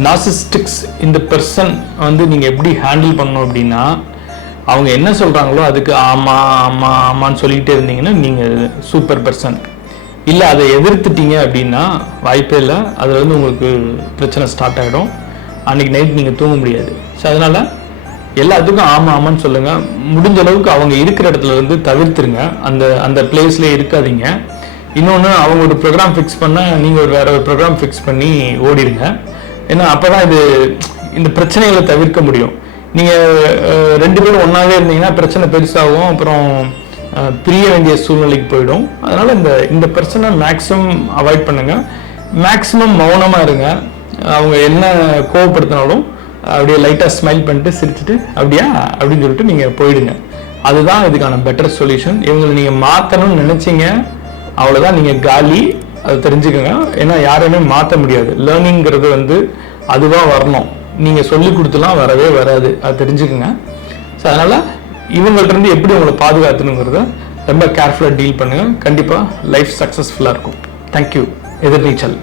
நார்சிஸ்டிக்ஸ் இந்த பர்சன் வந்து நீங்கள் எப்படி ஹேண்டில் பண்ணணும் அப்படின்னா, அவங்க என்ன சொல்கிறாங்களோ அதுக்கு ஆமாம் ஆமாம் ஆமான்னு சொல்லிகிட்டே இருந்தீங்கன்னா நீங்கள் சூப்பர் பர்சன். இல்லை அதை எதிர்த்துட்டீங்க அப்படின்னா வாய்ப்பே இல்லை, அதில் வந்து உங்களுக்கு பிரச்சனை ஸ்டார்ட் ஆகிடும். அன்றைக்கி நைட் நீங்கள் தூங்க முடியாது. ஸோ அதனால் எல்லாத்துக்கும் ஆமாம் ஆமான்னு சொல்லுங்கள். முடிஞ்ச அளவுக்கு அவங்க இருக்கிற இடத்துல இருந்து தவிர்த்துருங்க, அந்த அந்த பிளேஸ்லேயே இருக்காதீங்க. இன்னொன்று, அவங்க ஒரு ப்ரோக்ராம் ஃபிக்ஸ் பண்ணால் நீங்கள் வேறு ஒரு ப்ரோக்ராம் ஃபிக்ஸ் பண்ணி ஓடிடுங்க. ஏன்னா அப்போ தான் இந்த பிரச்சனைகளை தவிர்க்க முடியும். நீங்கள் ரெண்டு பேரும் ஒன்றாவே இருந்தீங்கன்னா பிரச்சனை பெருசாகும், அப்புறம் பிரிய வேண்டிய சூழ்நிலைக்கு போயிடும். அதனால் இந்த பிரச்சனை மேக்ஸிமம் அவாய்ட் பண்ணுங்கள். மேக்ஸிமம் மௌனமாக இருங்க. அவங்க என்ன கோவப்படுத்தினாலும் அப்படியே லைட்டாக ஸ்மைல் பண்ணிட்டு சிரிச்சுட்டு அப்படியா அப்படின்னு சொல்லிட்டு நீங்கள் போயிடுங்க. அதுதான் இதுக்கான பெட்டர் சொல்யூஷன். இவங்களை நீங்கள் மாற்றணும்னு நினச்சிங்க, அவ்வளோதான், நீங்கள் காலி. அதை தெரிஞ்சுக்கோங்க. ஏன்னா யாரையுமே மாற்ற முடியாது. லேர்னிங்கிறது வந்து அதுவாக வரணும். நீங்கள் சொல்லி கொடுத்துலாம் வரவே வராது. அதை தெரிஞ்சுக்கோங்க. ஸோ அதனால் இவங்கள்ட்ட இருந்து எப்படி உங்களை பாதுகாத்துணுங்கிறத ரொம்ப கேர்ஃபுல்லாக டீல் பண்ணுங்கள். கண்டிப்பாக லைஃப் சக்ஸஸ்ஃபுல்லாக இருக்கும். தேங்க்யூ. எதிர்நீச்சல்.